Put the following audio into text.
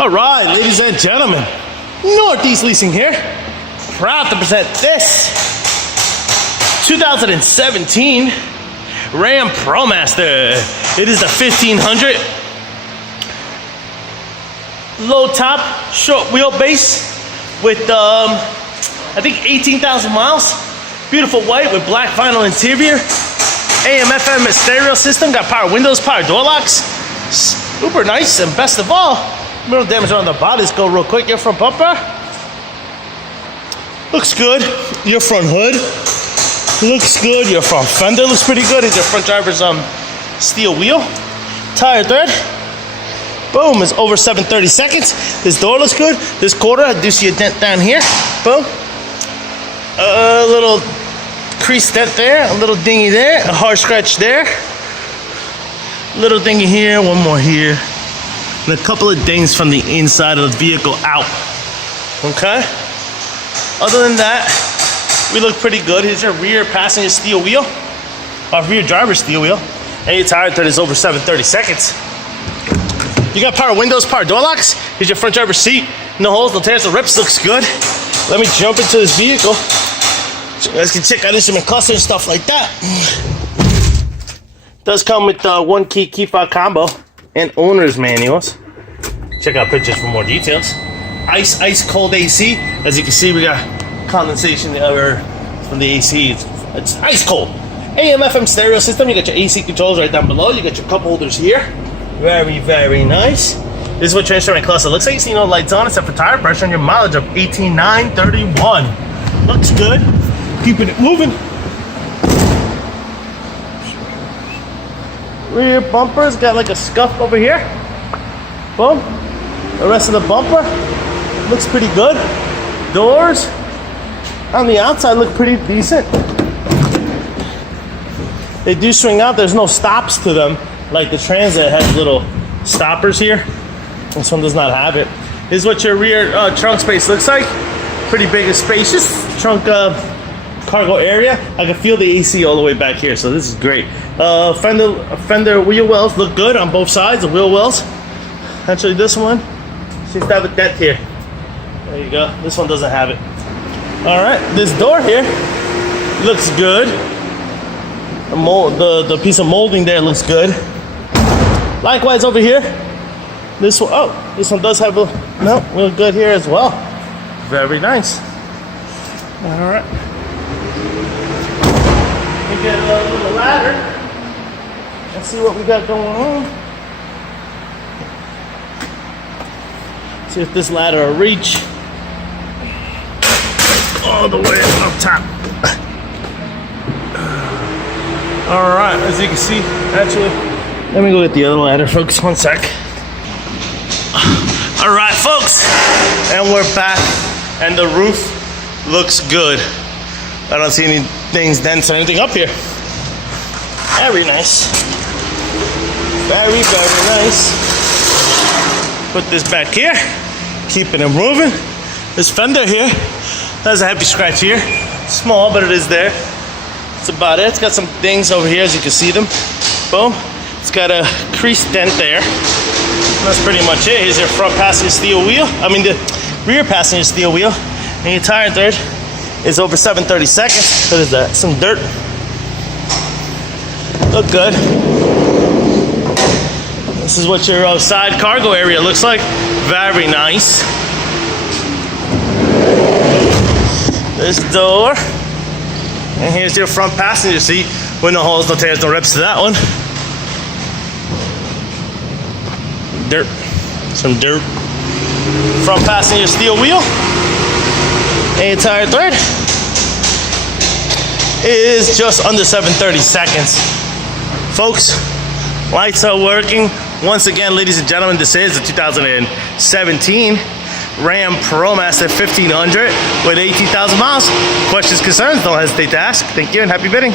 All right, ladies and gentlemen, Northeast Leasing here. Proud to present this 2017 Ram ProMaster. It is the 1500 low top, short wheelbase with I think 18,000 miles. Beautiful white with black vinyl interior. AM/FM stereo system. Got power windows, power door locks. Super nice, and best of all, little damage on the body. Let's go real quick. Your front bumper looks good. Your front hood looks good. Your front fender looks pretty good. It's your front driver's steel wheel. Tire tread, boom, is over 730 seconds. This door looks good. This quarter, I do see a dent down here. Boom. A little crease dent there. A little dingy there. A hard scratch there. Little dingy here. One more here. And a couple of dings from the inside of the vehicle out. Okay? Other than that, we look pretty good. Here's your rear passenger steel wheel. Our rear driver's steel wheel. And your tire tread is over 730 seconds. You got power windows, power door locks. Here's your front driver's seat. No holes, no tears, no rips. Looks good. Let me jump into this vehicle. So you guys can check out instrument cluster and stuff like that. Does come with one key fob combo and owner's manuals. Check out pictures for more details. Ice cold AC. As you can see, we got condensation from the AC. It's ice cold. AM/FM stereo system. You got your AC controls right down below. You got your cup holders here. Very, very nice. This is what your instrument cluster looks like. You see no lights on except for tire pressure and your mileage of 18,931. Looks good. Keeping it moving. Rear bumper's got like a scuff over here. Boom. The rest of the bumper looks pretty good. Doors on the outside look pretty decent. They do swing out. There's no stops to them like the Transit has little stoppers here. This one does not have it. This is what your rear trunk space looks like. Pretty big and spacious. Trunk cargo area. I can feel the AC all the way back here, so this is great. Fender wheel wells look good on both sides. The wheel wells. Actually, this one seems to have a dent here. There you go. This one doesn't have it. All right, this door here looks good. The piece of molding there looks good. Likewise over here, this one. Oh, this one does have a real good here as well. Very nice. All right. We get a little ladder. Let's see what we got going on. See if this ladder will reach all the way up top. All right, as you can see, actually, let me go get the other ladder, folks. One sec. All right, folks, and we're back, and the roof looks good. I don't see any things, dents, or anything up here. Very nice. Very, very nice. Put this back here, keeping it moving. This fender here has a heavy scratch here. Small, but it is there. That's about it. It's got some dings over here, as you can see them. Boom. It's got a crease dent there. That's pretty much it. Here's your front passenger steel wheel. The rear passenger steel wheel. And your tire tread is over 730 seconds. What is that? Some dirt. Look good. This is what your side cargo area looks like. Very nice. This door. And here's your front passenger seat with no holes, no tears, no rips to that one. Dirt. Some dirt. Front passenger steel wheel. And tire tread is just under 730 seconds. Folks, lights are working. Once again, ladies and gentlemen, this is the 2017 Ram ProMaster 1500 with 18,000 miles. Questions, concerns, don't hesitate to ask. Thank you and happy bidding.